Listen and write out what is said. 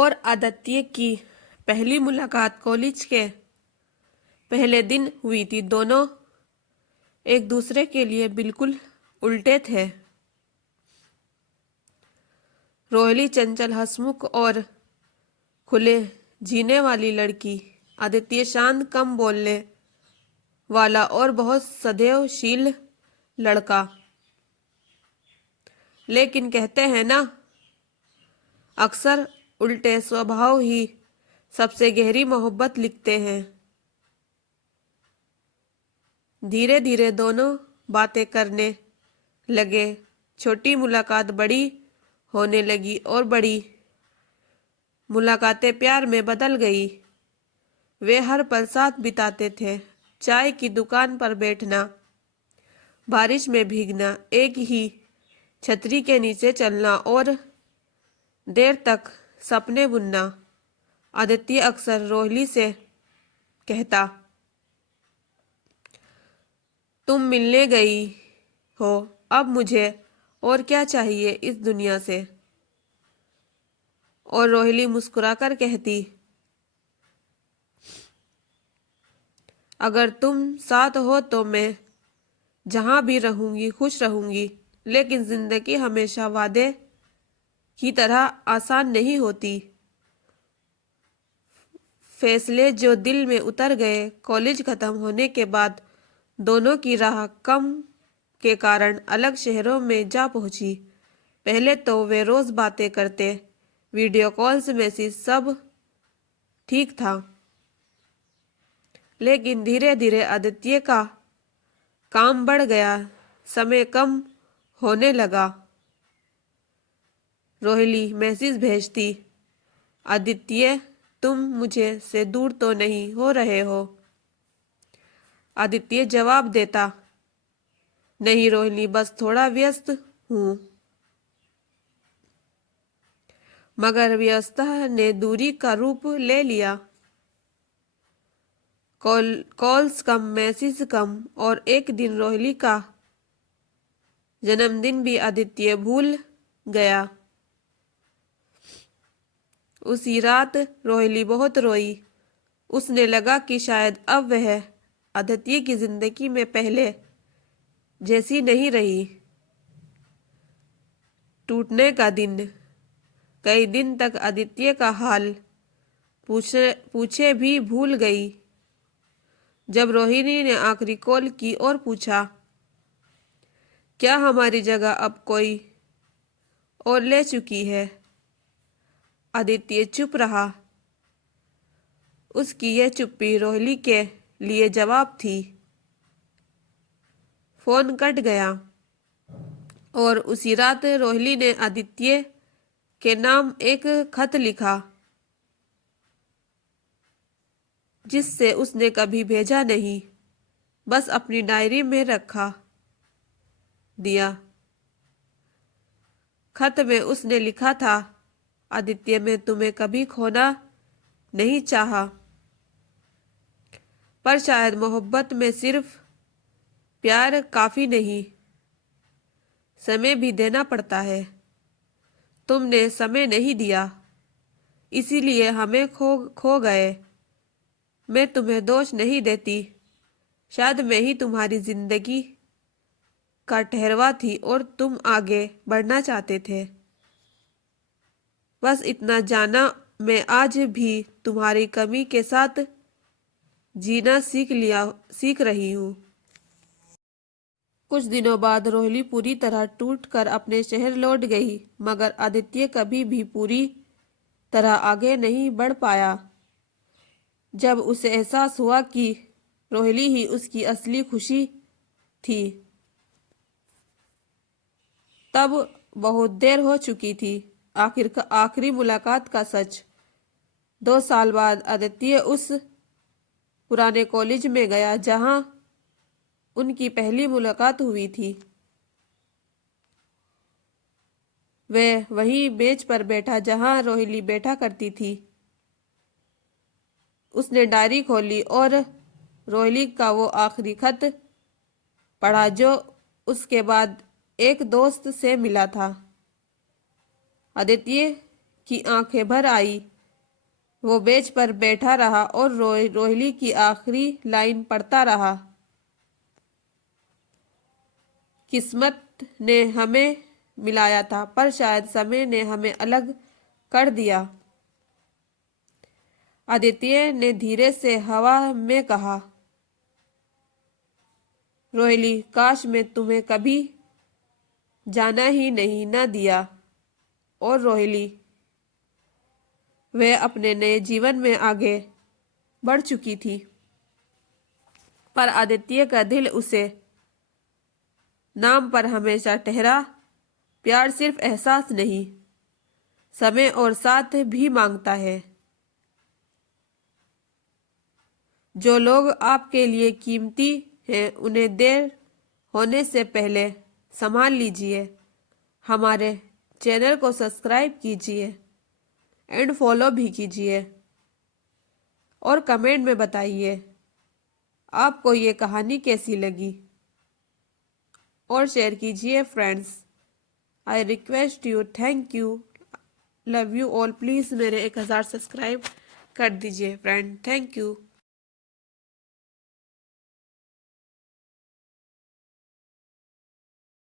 और आदित्य की पहली मुलाकात कॉलेज के पहले दिन हुई थी। दोनों एक दूसरे के लिए बिल्कुल उल्टे थे। रोहिली चंचल, हंसमुख और खुले जीने वाली लड़की, आदित्य शांत, कम बोलने वाला और बहुत सदैवशील लड़का। लेकिन कहते हैं ना, अक्सर उल्टे स्वभाव ही सबसे गहरी मोहब्बत लिखते हैं। धीरे धीरे दोनों बातें करने लगे। छोटी मुलाकात बड़ी होने लगी और बड़ी मुलाकातें प्यार में बदल गई। वे हर पल साथ बिताते थे। चाय की दुकान पर बैठना, बारिश में भीगना, एक ही छतरी के नीचे चलना और देर तक सपने बुनना। आदित्य अक्सर रोहिली से कहता, तुम मिलने गई हो, अब मुझे और क्या चाहिए इस दुनिया से। और रोहिली मुस्कुराकर कहती, अगर तुम साथ हो तो मैं जहां भी रहूंगी खुश रहूंगी। लेकिन जिंदगी हमेशा वादे की तरह आसान नहीं होती। फैसले जो दिल में उतर गए। कॉलेज खत्म होने के बाद दोनों की राह कम के कारण अलग शहरों में जा पहुंची। पहले तो वे रोज बातें करते, वीडियो कॉल्स, मैसेज, सब ठीक था। लेकिन धीरे धीरे आदित्य का काम बढ़ गया, समय कम होने लगा। रोहिली मैसेज भेजती, आदित्य तुम मुझे से दूर तो नहीं हो रहे हो। आदित्य जवाब देता, नहीं रोहिली, बस थोड़ा व्यस्त हूँ। मगर व्यस्तता ने दूरी का रूप ले लिया। कॉल्स कम, मैसेज कम, और एक दिन रोहिली का जन्मदिन भी आदित्य भूल गया। उसी रात रोहिली बहुत रोई। उसने लगा कि शायद अब वह आदित्य की जिंदगी में पहले जैसी नहीं रही। टूटने का दिन। कई दिन तक आदित्य का हाल पूछे भी भूल गई। जब रोहिणी ने आखिरी कॉल की और पूछा, क्या हमारी जगह अब कोई और ले चुकी है, आदित्य चुप रहा। उसकी यह चुप्पी रोहिली के लिए जवाब थी। फोन कट गया और उसी रात रोहिली ने आदित्य के नाम एक खत लिखा, जिससे उसने कभी भेजा नहीं, बस अपनी डायरी में रखा दिया। खत में उसने लिखा था, आदित्य मैं तुम्हें कभी खोना नहीं चाहा, पर शायद मोहब्बत में सिर्फ प्यार काफी नहीं, समय भी देना पड़ता है। तुमने समय नहीं दिया, इसीलिए हमें खो गए। मैं तुम्हें दोष नहीं देती, शायद मैं ही तुम्हारी जिंदगी का ठहरवा थी और तुम आगे बढ़ना चाहते थे। बस इतना जाना, मैं आज भी तुम्हारी कमी के साथ जीना सीख रही हूँ। कुछ दिनों बाद रोहिली पूरी तरह टूट कर अपने शहर लौट गई, मगर आदित्य कभी भी पूरी तरह आगे नहीं बढ़ पाया। जब उसे एहसास हुआ कि रोहिली ही उसकी असली खुशी थी, तब बहुत देर हो चुकी थी। आखिरी मुलाकात का सच। 2 साल बाद आदित्य उस पुराने कॉलेज में गया जहां उनकी पहली मुलाकात हुई थी। वह वही बेंच पर बैठा जहां रोहिली बैठा करती थी। उसने डायरी खोली और रोहिली का वो आखिरी खत पढ़ा जो उसके बाद एक दोस्त से मिला था। आदित्य की आंखें भर आई। वो बेंच पर बैठा रहा और रोहिली की आखिरी लाइन पढ़ता रहा। किस्मत ने हमें मिलाया था, पर शायद समय ने हमें अलग कर दिया। आदित्य ने धीरे से हवा में कहा, रोहिली, काश मैं तुम्हें कभी जाना ही नहीं न दिया। और रोहिली वह अपने नए जीवन में आगे बढ़ चुकी थी, पर आदित्य का दिल उसे नाम पर हमेशा ठहरा। प्यार सिर्फ एहसास नहीं, समय और साथ भी मांगता है। जो लोग आपके लिए कीमती हैं, उन्हें देर होने से पहले संभाल लीजिए। हमारे चैनल को सब्सक्राइब कीजिए एंड फॉलो भी कीजिए और कमेंट में बताइए आपको ये कहानी कैसी लगी और शेयर कीजिए friends. I request you, thank you, love you all. Please मेरे 1000 सब्सक्राइब कर दीजिए फ्रेंड। Thank you.